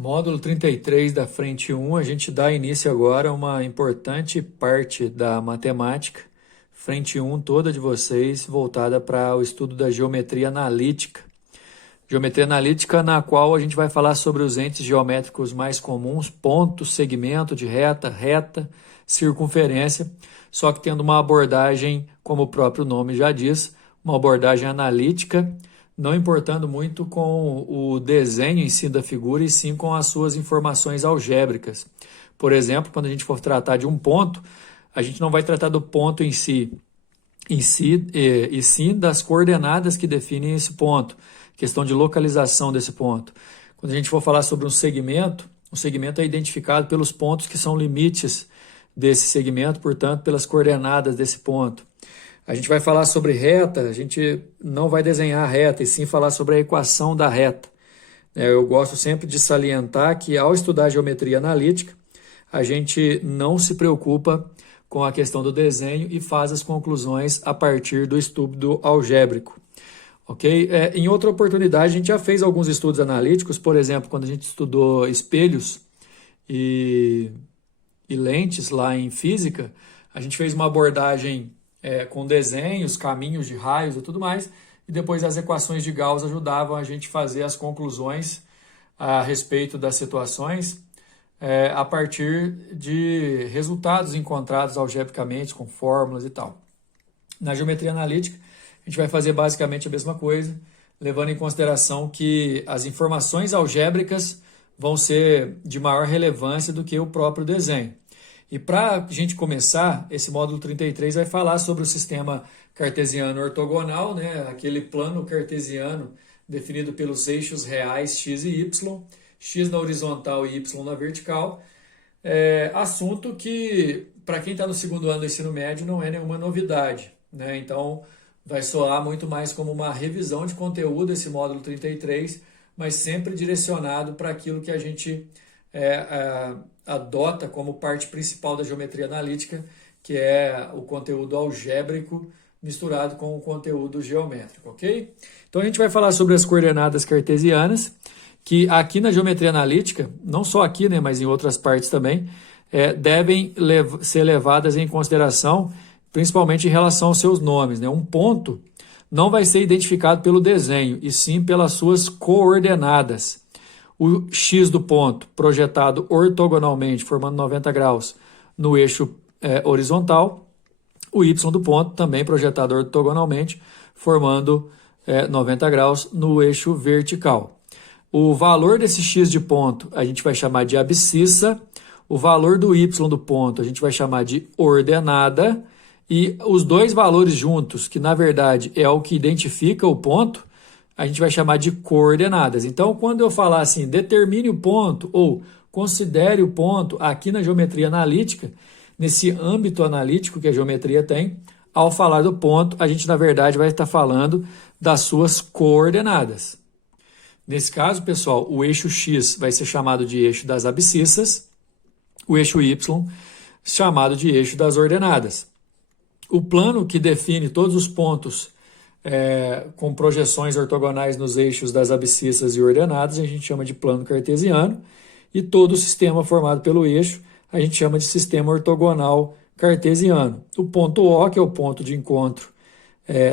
Módulo 33 da frente 1, a gente dá início agora a uma importante parte da matemática. Frente 1 toda de vocês voltada para o estudo da geometria analítica. Geometria analítica na qual a gente vai falar sobre os entes geométricos mais comuns, ponto, segmento de reta, reta, circunferência, só que tendo uma abordagem, como o próprio nome já diz, uma abordagem analítica, não importando muito com o desenho em si da figura, e sim com as suas informações algébricas. Por exemplo, quando a gente for tratar de um ponto, a gente não vai tratar do ponto em si, e sim das coordenadas que definem esse ponto, questão de localização desse ponto. Quando a gente for falar sobre um segmento, o segmento é identificado pelos pontos que são limites desse segmento, portanto, pelas coordenadas desse ponto. A gente vai falar sobre reta, a gente não vai desenhar a reta, e sim falar sobre a equação da reta. Eu gosto sempre de salientar que, ao estudar geometria analítica, a gente não se preocupa com a questão do desenho e faz as conclusões a partir do estudo algébrico. Ok? Em outra oportunidade, a gente já fez alguns estudos analíticos, por exemplo, quando a gente estudou espelhos e lentes lá em física, a gente fez uma abordagem com desenhos, caminhos de raios e tudo mais, e depois as equações de Gauss ajudavam a gente a fazer as conclusões a respeito das situações a partir de resultados encontrados algebricamente, com fórmulas e tal. Na geometria analítica, a gente vai fazer basicamente a mesma coisa, levando em consideração que as informações algébricas vão ser de maior relevância do que o próprio desenho. E para a gente começar, esse módulo 33 vai falar sobre o sistema cartesiano ortogonal, né? Aquele plano cartesiano definido pelos eixos reais x e y, x na horizontal e y na vertical. Assunto que, para quem está no segundo ano do ensino médio, não é nenhuma novidade, né? Então, vai soar muito mais como uma revisão de conteúdo esse módulo 33, mas sempre direcionado para aquilo que a gente adota como parte principal da geometria analítica, que é o conteúdo algébrico misturado com o conteúdo geométrico, ok? Então a gente vai falar sobre as coordenadas cartesianas, que aqui na geometria analítica, não só aqui, né, mas em outras partes também, devem ser levadas em consideração, principalmente em relação aos seus nomes, né? Um ponto não vai ser identificado pelo desenho, e sim pelas suas coordenadas. O x do ponto projetado ortogonalmente, formando 90 graus no eixo horizontal. O y do ponto também projetado ortogonalmente, formando 90 graus no eixo vertical. O valor desse x de ponto a gente vai chamar de abscissa. O valor do y do ponto a gente vai chamar de ordenada. E os dois valores juntos, que na verdade é o que identifica o ponto, a gente vai chamar de coordenadas. Então, quando eu falar assim, determine o ponto ou considere o ponto aqui na geometria analítica, nesse âmbito analítico que a geometria tem, ao falar do ponto, a gente na verdade vai estar falando das suas coordenadas. Nesse caso, pessoal, o eixo x vai ser chamado de eixo das abscissas, o eixo y chamado de eixo das ordenadas. O plano que define todos os pontos com projeções ortogonais nos eixos das abscissas e ordenadas, a gente chama de plano cartesiano, e todo o sistema formado pelo eixo a gente chama de sistema ortogonal cartesiano. O ponto O, que é o ponto de encontro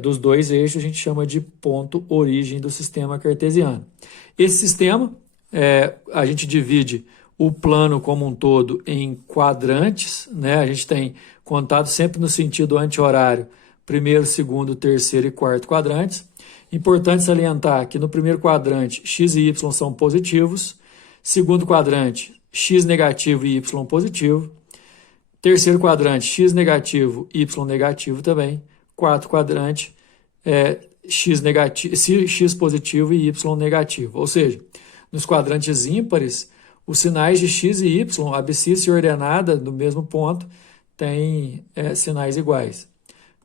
dos dois eixos, a gente chama de ponto origem do sistema cartesiano. Esse sistema, a gente divide o plano como um todo em quadrantes, né? A gente tem contado sempre no sentido anti-horário, primeiro, segundo, terceiro e quarto quadrantes. Importante salientar que no primeiro quadrante x e y são positivos, segundo quadrante x negativo e y positivo, terceiro quadrante x negativo e y negativo também, quarto quadrante x positivo e y negativo. Ou seja, nos quadrantes ímpares, os sinais de x e y, abscissa e ordenada do mesmo ponto, têm sinais iguais.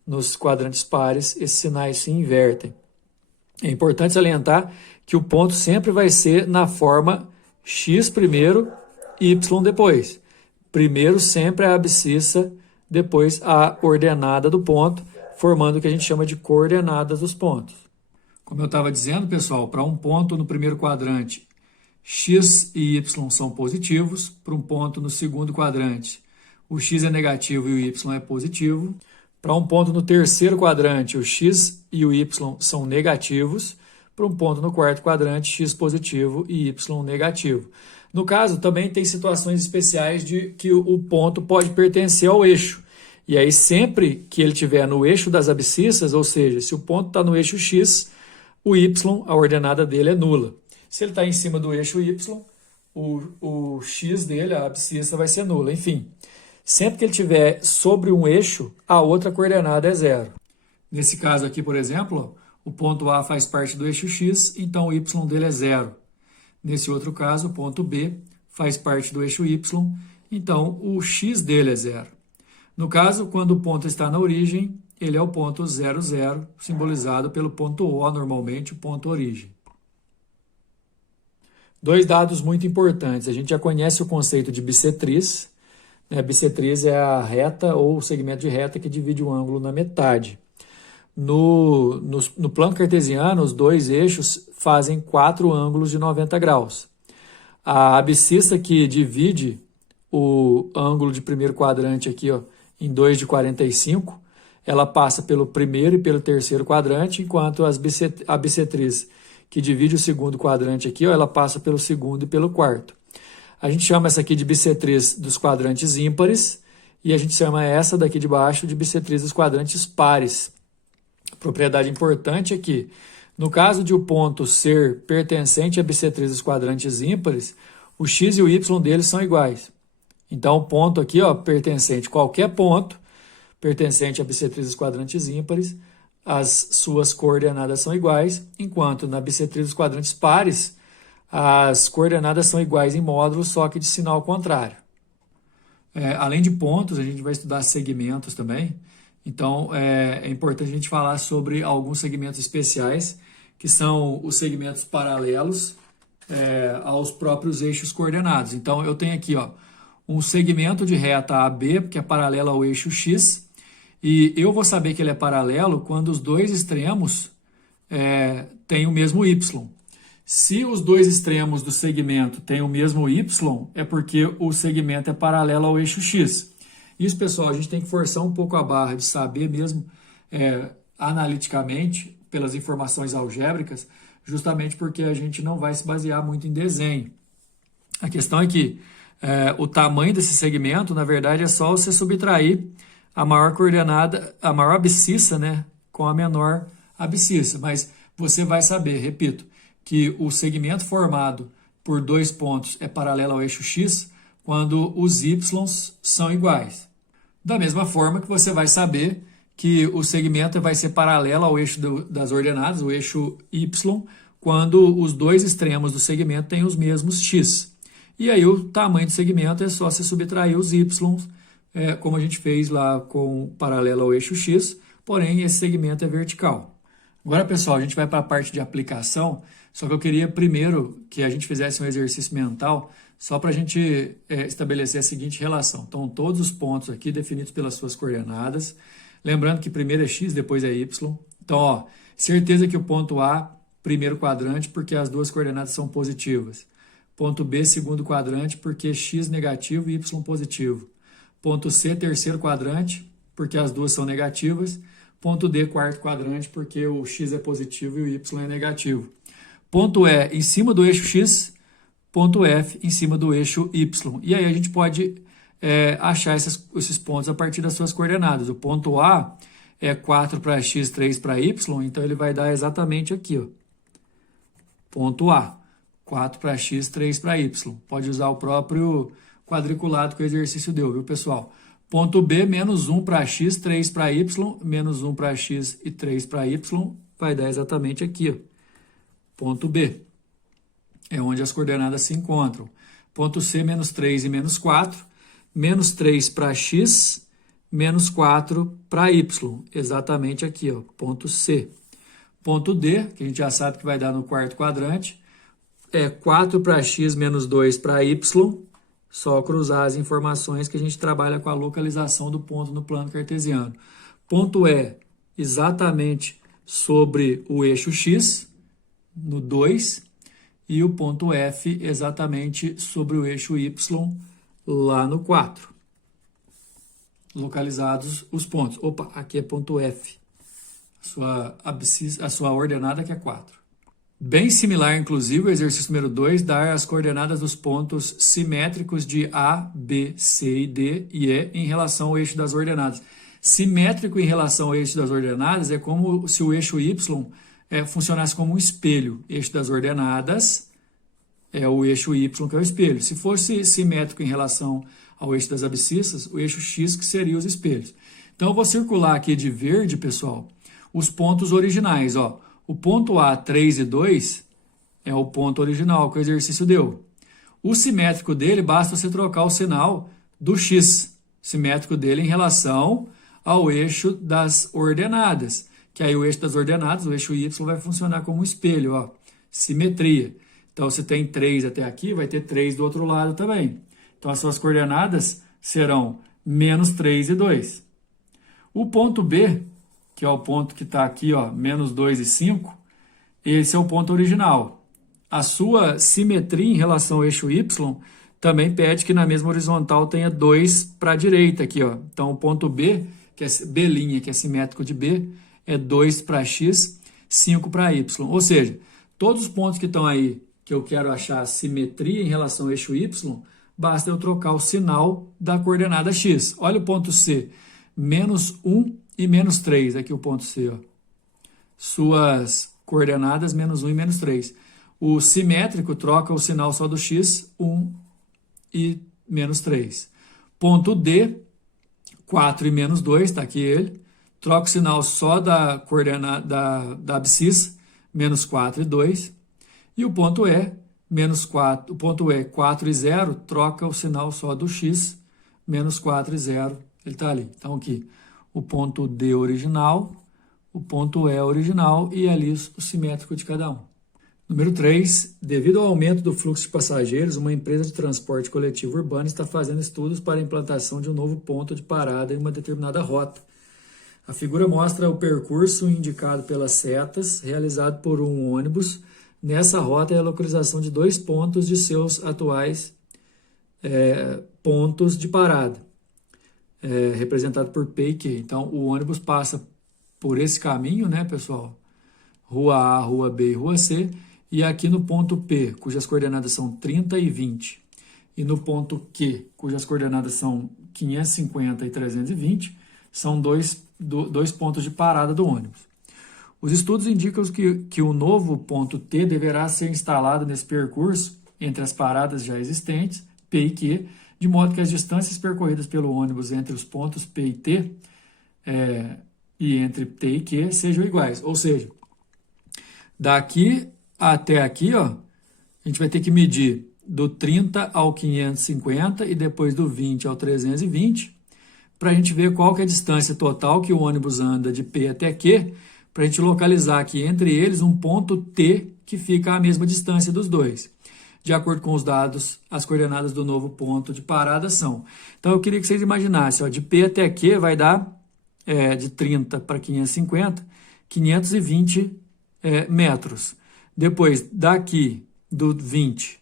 Nos quadrantes pares, esses sinais se invertem. É importante salientar que o ponto sempre vai ser na forma x primeiro, y depois. Primeiro sempre a abscissa, depois a ordenada do ponto, formando o que a gente chama de coordenadas dos pontos. Como eu estava dizendo, pessoal, para um ponto no primeiro quadrante x e y são positivos. Para um ponto no segundo quadrante, o x é negativo e o y é positivo. Para um ponto no terceiro quadrante, o x e o y são negativos. Para um ponto no quarto quadrante, x positivo e y negativo. No caso, também tem situações especiais de que o ponto pode pertencer ao eixo. E aí, sempre que ele estiver no eixo das abscissas, ou seja, se o ponto está no eixo x, o y, a ordenada dele é nula. Se ele está em cima do eixo y, o x dele, a abscissa, vai ser nula. Enfim, sempre que ele estiver sobre um eixo, a outra coordenada é zero. Nesse caso aqui, por exemplo, o ponto A faz parte do eixo x, então o y dele é zero. Nesse outro caso, o ponto B faz parte do eixo y, então o x dele é zero. No caso, quando o ponto está na origem, ele é o ponto 0, 0, simbolizado pelo ponto O, normalmente o ponto origem. Dois dados muito importantes. A gente já conhece o conceito de bissetriz. Bissetriz é a reta ou o segmento de reta que divide o ângulo na metade. No plano cartesiano, os dois eixos fazem 4 ângulos de 90 graus. A abscissa que divide o ângulo de primeiro quadrante aqui, em 2 de 45, ela passa pelo primeiro e pelo terceiro quadrante, enquanto a bissetriz que divide o segundo quadrante aqui, ela passa pelo segundo e pelo quarto. A gente chama essa aqui de bissetriz dos quadrantes ímpares e a gente chama essa daqui de baixo de bissetriz dos quadrantes pares. Propriedade importante é que, no caso de o ponto ser pertencente à bissetriz dos quadrantes ímpares, o x e o y deles são iguais. Então, o ponto aqui, pertencente, qualquer ponto pertencente à bissetriz dos quadrantes ímpares, as suas coordenadas são iguais, enquanto na bissetriz dos quadrantes pares, as coordenadas são iguais em módulo, só que de sinal contrário. Além de pontos, a gente vai estudar segmentos também. Então, é importante a gente falar sobre alguns segmentos especiais, que são os segmentos paralelos aos próprios eixos coordenados. Então, eu tenho aqui um segmento de reta AB, que é paralelo ao eixo X, e eu vou saber que ele é paralelo quando os dois extremos têm o mesmo Y. Se os dois extremos do segmento têm o mesmo Y, é porque o segmento é paralelo ao eixo X. Isso, pessoal, a gente tem que forçar um pouco a barra de saber mesmo analiticamente, pelas informações algébricas, justamente porque a gente não vai se basear muito em desenho. A questão é que o tamanho desse segmento, na verdade, é só você subtrair a maior coordenada, a maior abscissa, com a menor abscissa. Mas você vai saber, repito, que o segmento formado por dois pontos é paralelo ao eixo X quando os Ys são iguais. Da mesma forma que você vai saber que o segmento vai ser paralelo ao eixo das ordenadas, o eixo Y, quando os dois extremos do segmento têm os mesmos X. E aí o tamanho do segmento é só você subtrair os Y, como a gente fez lá com paralelo ao eixo X, porém esse segmento é vertical. Agora, pessoal, a gente vai para a parte de aplicação, só que eu queria primeiro que a gente fizesse um exercício mental, só para a gente estabelecer a seguinte relação. Então, todos os pontos aqui definidos pelas suas coordenadas, lembrando que primeiro é x, depois é y. Então, certeza que o ponto A, primeiro quadrante, porque as duas coordenadas são positivas. Ponto B, segundo quadrante, porque x negativo e y positivo. Ponto C, terceiro quadrante, porque as duas são negativas. Ponto D, quarto quadrante, porque o x é positivo e o y é negativo. Ponto E, em cima do eixo x. Ponto F, em cima do eixo y. E aí a gente pode achar esses pontos a partir das suas coordenadas. O ponto A é 4 para x, 3 para y, então ele vai dar exatamente aqui. Ponto A, 4 para x, 3 para y. Pode usar o próprio quadriculado que o exercício deu, viu, pessoal? Ponto B, menos 1 para x, 3 para y, menos 1 para x e 3 para y, vai dar exatamente aqui. Ponto B. É onde as coordenadas se encontram. Ponto C, menos 3 e menos 4. Menos 3 para x, menos 4 para y. Exatamente aqui, ponto C. Ponto D, que a gente já sabe que vai dar no quarto quadrante, é 4 para x, menos 2 para y. Só cruzar as informações que a gente trabalha com a localização do ponto no plano cartesiano. Ponto E, exatamente sobre o eixo x, no 2. e o ponto F exatamente sobre o eixo Y lá no 4. Localizados os pontos. Opa, aqui é ponto F. A sua ordenada que é 4. Bem similar, inclusive, o exercício número 2, dar as coordenadas dos pontos simétricos de A, B, C e D e E em relação ao eixo das ordenadas. Simétrico em relação ao eixo das ordenadas é como se o eixo Y funcionasse como um espelho. Eixo das ordenadas é o eixo Y, que é o espelho. Se fosse simétrico em relação ao eixo das abscissas, o eixo X que seria os espelhos. Então, eu vou circular aqui de verde, pessoal, os pontos originais. Ó. O ponto A, 3 e 2, é o ponto original que o exercício deu. O simétrico dele, basta você trocar o sinal do X, simétrico dele em relação ao eixo das ordenadas. Que aí o eixo das ordenadas, o eixo Y, vai funcionar como um espelho, ó, simetria. Então, se tem 3 até aqui, vai ter 3 do outro lado também. Então, as suas coordenadas serão menos 3 e 2. O ponto B, que é o ponto que está aqui, ó, menos 2 e 5, esse é o ponto original. A sua simetria em relação ao eixo Y também pede que na mesma horizontal tenha 2 para a direita aqui, ó. Então, o ponto B, que é B', que é simétrico de B, é 2 para X, 5 para Y. Ou seja, todos os pontos que estão aí, que eu quero achar simetria em relação ao eixo Y, basta eu trocar o sinal da coordenada X. Olha o ponto C, menos 1 e menos 3, aqui o ponto C. Ó. Suas coordenadas, menos 1 e menos 3. O simétrico troca o sinal só do X, 1 e menos 3. Ponto D, 4 e menos 2, está aqui ele. Troca o sinal só da coordenada da abscissa, menos 4 e 2. E o ponto E, menos 4, o ponto E, 4 e 0, troca o sinal só do X, menos 4 e 0, ele está ali. Então, aqui, o ponto D original, o ponto E original e ali o simétrico de cada um. Número 3, devido ao aumento do fluxo de passageiros, uma empresa de transporte coletivo urbano está fazendo estudos para a implantação de um novo ponto de parada em uma determinada rota. A figura mostra o percurso indicado pelas setas, realizado por um ônibus. Nessa rota é a localização de 2 pontos de seus atuais pontos de parada, representado por P e Q. Então, o ônibus passa por esse caminho, né, pessoal? Rua A, Rua B e Rua C. E aqui no ponto P, cujas coordenadas são 30 e 20, e no ponto Q, cujas coordenadas são 550 e 320, são dois pontos de parada do ônibus. Os estudos indicam que o novo ponto T deverá ser instalado nesse percurso entre as paradas já existentes, P e Q, de modo que as distâncias percorridas pelo ônibus entre os pontos P e T e entre T e Q sejam iguais. Ou seja, daqui até aqui, ó, a gente vai ter que medir do 30 ao 550 e depois do 20 ao 320, para a gente ver qual que é a distância total que o ônibus anda de P até Q, para a gente localizar aqui entre eles um ponto T que fica à mesma distância dos dois. De acordo com os dados, as coordenadas do novo ponto de parada são. Então, eu queria que vocês imaginassem, ó, de P até Q vai dar, de 30 para 550, 520 metros. Depois, daqui do 20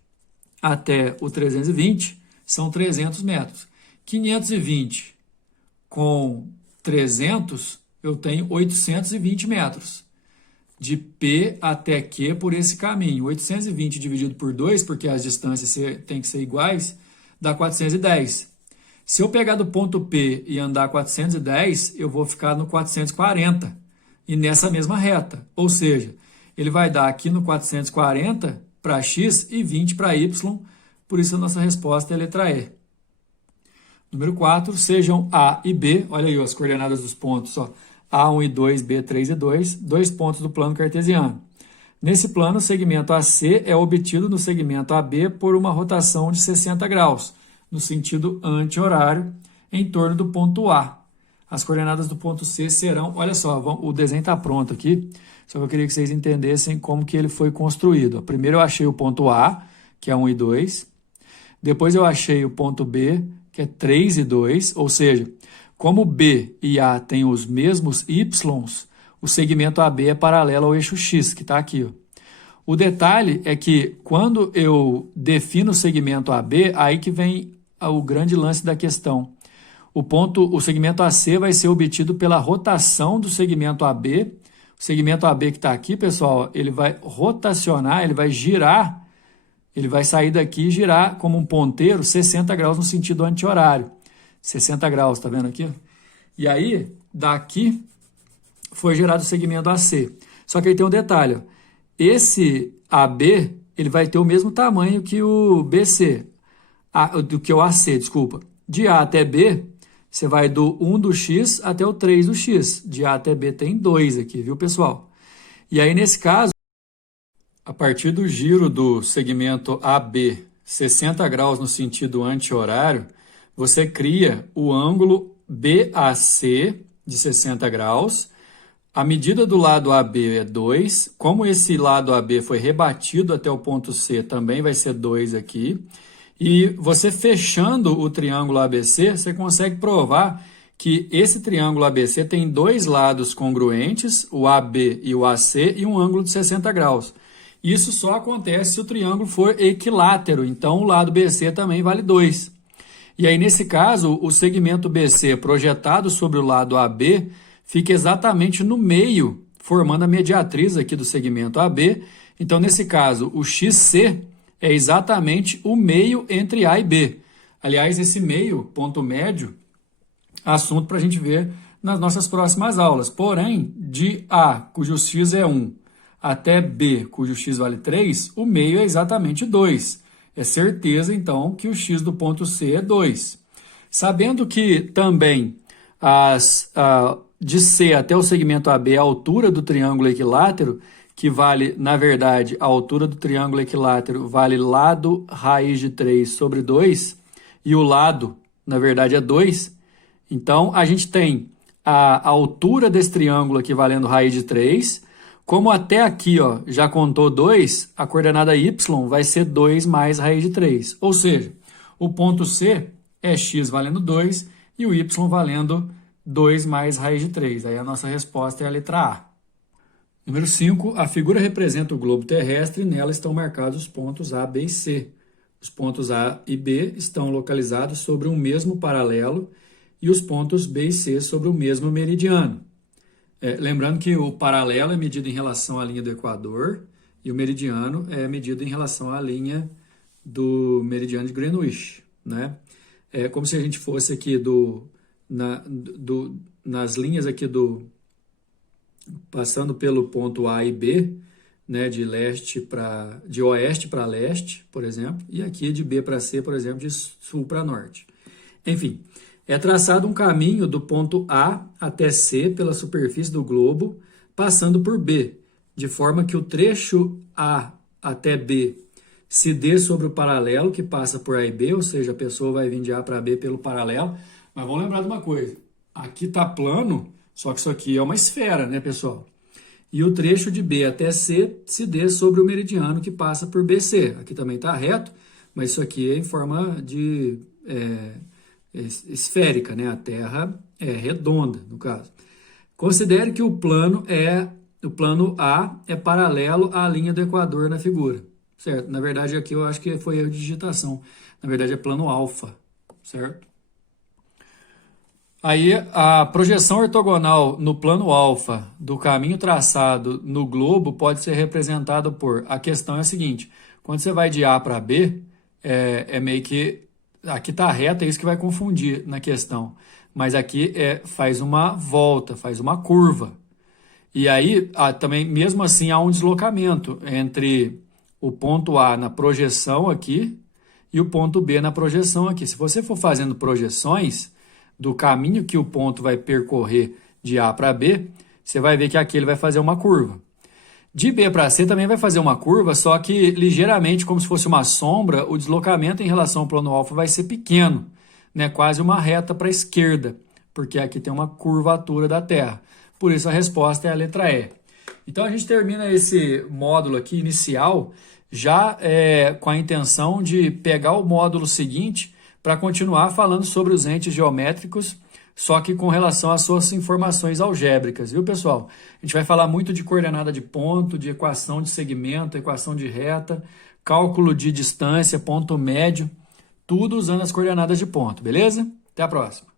até o 320, são 300 metros. 520 com 300, eu tenho 820 metros. De P até Q por esse caminho. 820 dividido por 2, porque as distâncias têm que ser iguais, dá 410. Se eu pegar do ponto P e andar 410, eu vou ficar no 440. E nessa mesma reta. Ou seja, ele vai dar aqui no 440 para X e 20 para Y. Por isso a nossa resposta é a letra E. Número 4, sejam A e B. Olha aí as coordenadas dos pontos. Ó. A1 e 2, B3 e 2, 2 pontos do plano cartesiano. Nesse plano, o segmento AC é obtido no segmento AB por uma rotação de 60 graus, no sentido anti-horário, em torno do ponto A. As coordenadas do ponto C serão... Olha só, o desenho está pronto aqui, só que eu queria que vocês entendessem como que ele foi construído. Primeiro eu achei o ponto A, que é 1 e 2. Depois eu achei o ponto B, que é 3 e 2, ou seja... Como B e A têm os mesmos Y, o segmento AB é paralelo ao eixo X, que está aqui. Ó. O detalhe é que quando eu defino o segmento AB, aí que vem o grande lance da questão. O segmento AC vai ser obtido pela rotação do segmento AB. O segmento AB que está aqui, pessoal, ele vai rotacionar, ele vai girar, ele vai sair daqui e girar como um ponteiro 60 graus no sentido anti-horário. 60 graus, tá vendo aqui? E aí, daqui foi gerado o segmento AC. Só que aí tem um detalhe, ó. Esse AB, ele vai ter o mesmo tamanho que o BC, do que o AC, desculpa. De A até B, você vai do 1 do X até o 3 do X. De A até B tem 2 aqui, viu, pessoal? E aí, nesse caso, a partir do giro do segmento AB, 60 graus no sentido anti-horário, você cria o ângulo BAC de 60 graus. A medida do lado AB é 2. Como esse lado AB foi rebatido até o ponto C, também vai ser 2 aqui. E você fechando o triângulo ABC, você consegue provar que esse triângulo ABC tem dois lados congruentes, o AB e o AC, e um ângulo de 60 graus. Isso só acontece se o triângulo for equilátero, então o lado BC também vale 2. E aí, nesse caso, o segmento BC projetado sobre o lado AB fica exatamente no meio, formando a mediatriz aqui do segmento AB. Então, nesse caso, o XC é exatamente o meio entre A e B. Aliás, esse meio, ponto médio, assunto para a gente ver nas nossas próximas aulas. Porém, de A, cujo X é 1, até B, cujo X vale 3, o meio é exatamente 2. É certeza, então, que o X do ponto C é 2. Sabendo que também de C até o segmento AB, a altura do triângulo equilátero, que vale, na verdade, a altura do triângulo equilátero vale lado raiz de 3 sobre 2, e o lado, na verdade, é 2. Então, a gente tem a altura desse triângulo aqui valendo raiz de 3. Como até aqui ó, já contou 2, a coordenada y vai ser 2 mais raiz de 3. Ou seja, o ponto C é x valendo 2 e o y valendo 2 mais raiz de 3. Aí a nossa resposta é a letra A. Número 5, a figura representa o globo terrestre e nela estão marcados os pontos A, B e C. Os pontos A e B estão localizados sobre um mesmo paralelo e os pontos B e C sobre o mesmo meridiano. Lembrando que o paralelo é medido em relação à linha do Equador e o meridiano é medido em relação à linha do meridiano de Greenwich, né? É como se a gente fosse aqui nas linhas aqui passando pelo ponto A e B, né, de oeste para leste, por exemplo, e aqui de B para C, por exemplo, de sul para norte. Enfim, é traçado um caminho do ponto A até C pela superfície do globo, passando por B, de forma que o trecho A até B se dê sobre o paralelo que passa por A e B, ou seja, a pessoa vai vir de A para B pelo paralelo. Mas vamos lembrar de uma coisa, aqui está plano, só que isso aqui é uma esfera, né, pessoal? E o trecho de B até C se dê sobre o meridiano que passa por BC. Aqui também está reto, mas isso aqui é em forma de esférica, né? A Terra é redonda, no caso. Considere que o plano A é paralelo à linha do Equador na figura, certo? Na verdade, aqui eu acho que foi erro de digitação. Na verdade, é plano alfa, certo? Aí, a projeção ortogonal no plano alfa do caminho traçado no globo pode ser representada por... A questão é a seguinte, quando você vai de A para B, é meio que... Aqui está reta, é isso que vai confundir na questão. Mas aqui faz uma volta, faz uma curva. E aí, também, mesmo assim, há um deslocamento entre o ponto A na projeção aqui e o ponto B na projeção aqui. Se você for fazendo projeções do caminho que o ponto vai percorrer de A para B, você vai ver que aqui ele vai fazer uma curva. De B para C também vai fazer uma curva, só que ligeiramente, como se fosse uma sombra, o deslocamento em relação ao plano alfa vai ser pequeno, né? Quase uma reta para a esquerda, porque aqui tem uma curvatura da Terra. Por isso a resposta é a letra E. Então a gente termina esse módulo aqui inicial já com a intenção de pegar o módulo seguinte para continuar falando sobre os entes geométricos, só que com relação às suas informações algébricas, viu, pessoal? A gente vai falar muito de coordenada de ponto, de equação de segmento, equação de reta, cálculo de distância, ponto médio, tudo usando as coordenadas de ponto, beleza? Até a próxima.